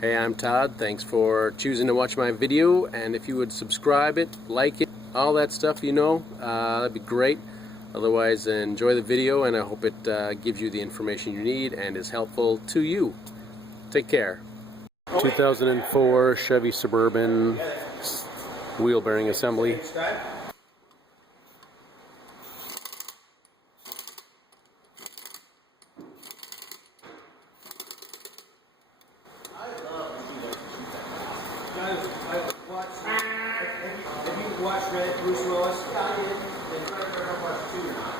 Hey, I'm Todd. Thanks for choosing to watch my video, and if you would subscribe it, like it, all that stuff, that'd be great. Otherwise, enjoy the video, and I hope it gives you the information you need and is helpful to you. Take care. 2004 Chevy Suburban wheel bearing assembly. Have you watched Red Bruce Willis? I did. Then Red Bear watched 2 or not?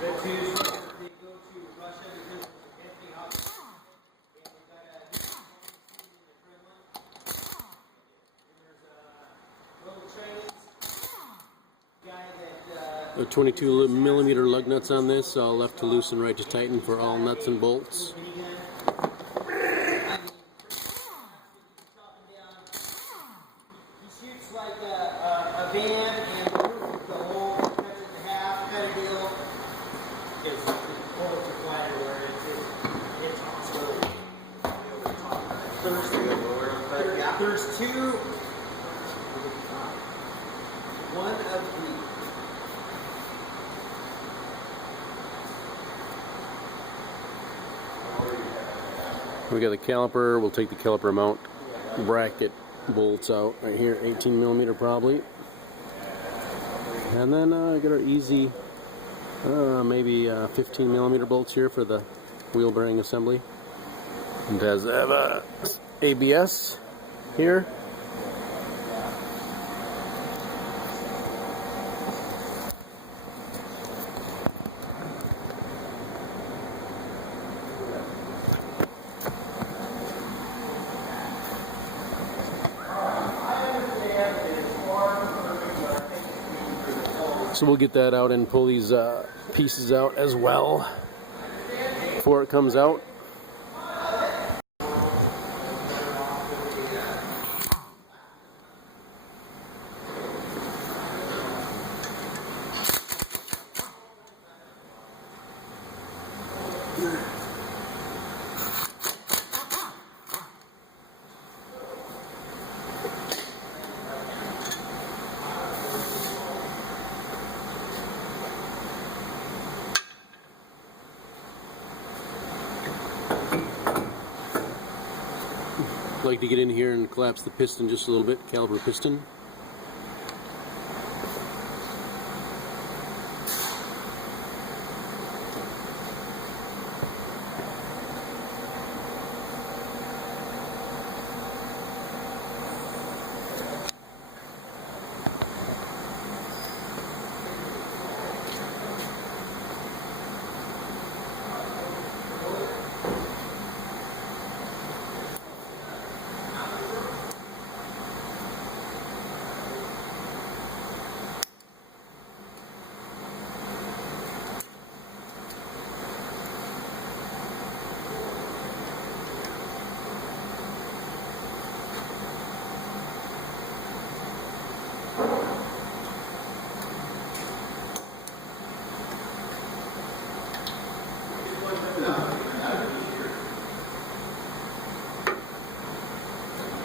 Red 2 is when they go to Russia because of Anthony Hopkins. And they got a scene in the Kremlin. And there's a little Chinese guy that... The 22mm lug nuts on this, all left to loose and right to tighten for all nuts and bolts. Shoots like a van and the roof, the whole cuts it in half kind of deal. Because the bullets are flying everywhere. It's awesome. There's 2. One of the. We got the caliper. We'll take the caliper mount bracket bolts out right here, 18mm probably, and then I got our easy maybe 15mm bolts here for the wheel bearing assembly. It does have a ABS here. So we'll get that out and pull these pieces out as well before it comes out. Like to get in here and collapse the piston just a little bit, caliper piston.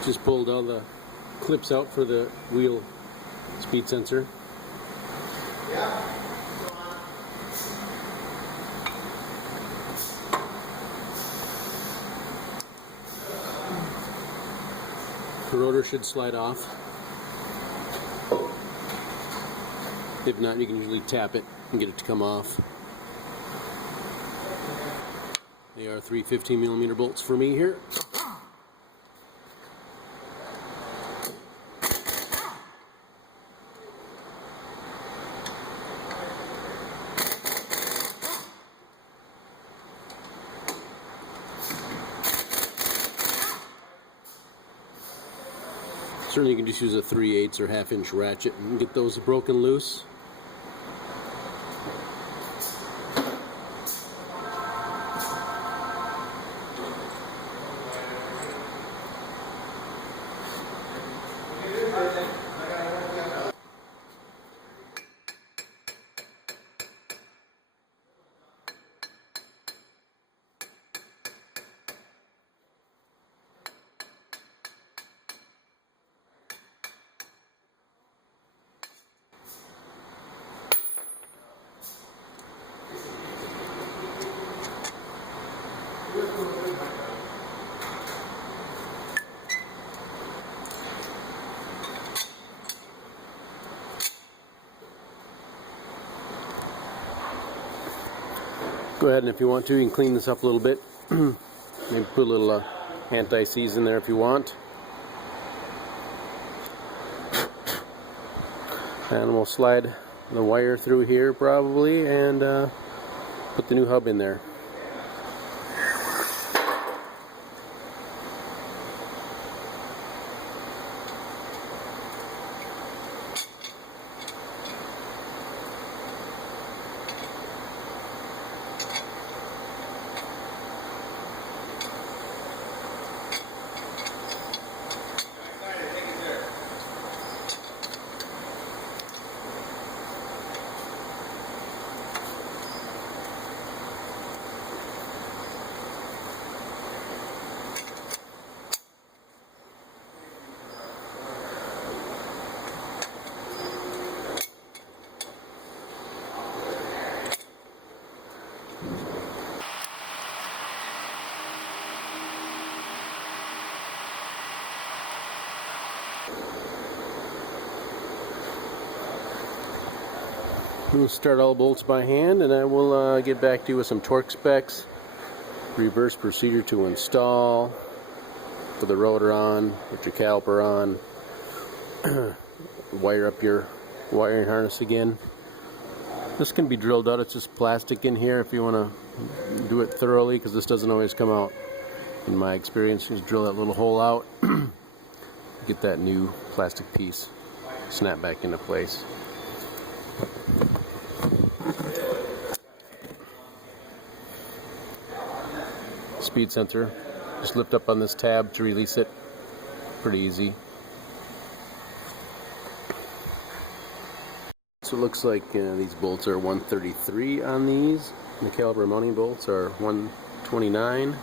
Just pulled all the clips out for the wheel speed sensor. The rotor should slide off. If not, you can usually tap it and get it to come off. They are 3 15mm bolts for me here. Certainly you can just use a 3/8 or 1/2 inch ratchet and get those broken loose. Go ahead, and if you want to, you can clean this up a little bit. Maybe put a little anti-seize in there if you want. And we'll slide the wire through here probably and put the new hub in there. We'll start all bolts by hand, and I will get back to you with some torque specs, reverse procedure to install, put the rotor on, put your caliper on, wire up your wiring harness again. This can be drilled out. It's just plastic in here if you want to do it thoroughly, because this doesn't always come out. In my experience, just drill that little hole out, get that new plastic piece snap back into place. Speed sensor, just lift up on this tab to release it. Pretty easy. So it looks like these bolts are 133 on these. The caliper mounting bolts are 129,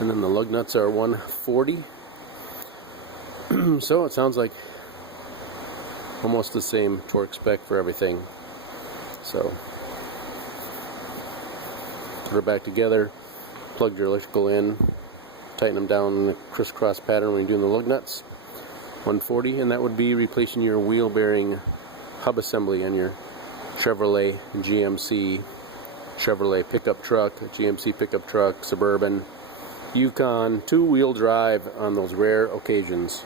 and then the lug nuts are 140. So it sounds like almost the same torque spec for everything. So put it back together. Plug your electrical in, tighten them down in a crisscross pattern when you're doing the lug nuts. 140, and that would be replacing your wheel bearing hub assembly on your Chevrolet GMC, Chevrolet pickup truck, GMC pickup truck, Suburban, Yukon, two-wheel drive on those rare occasions.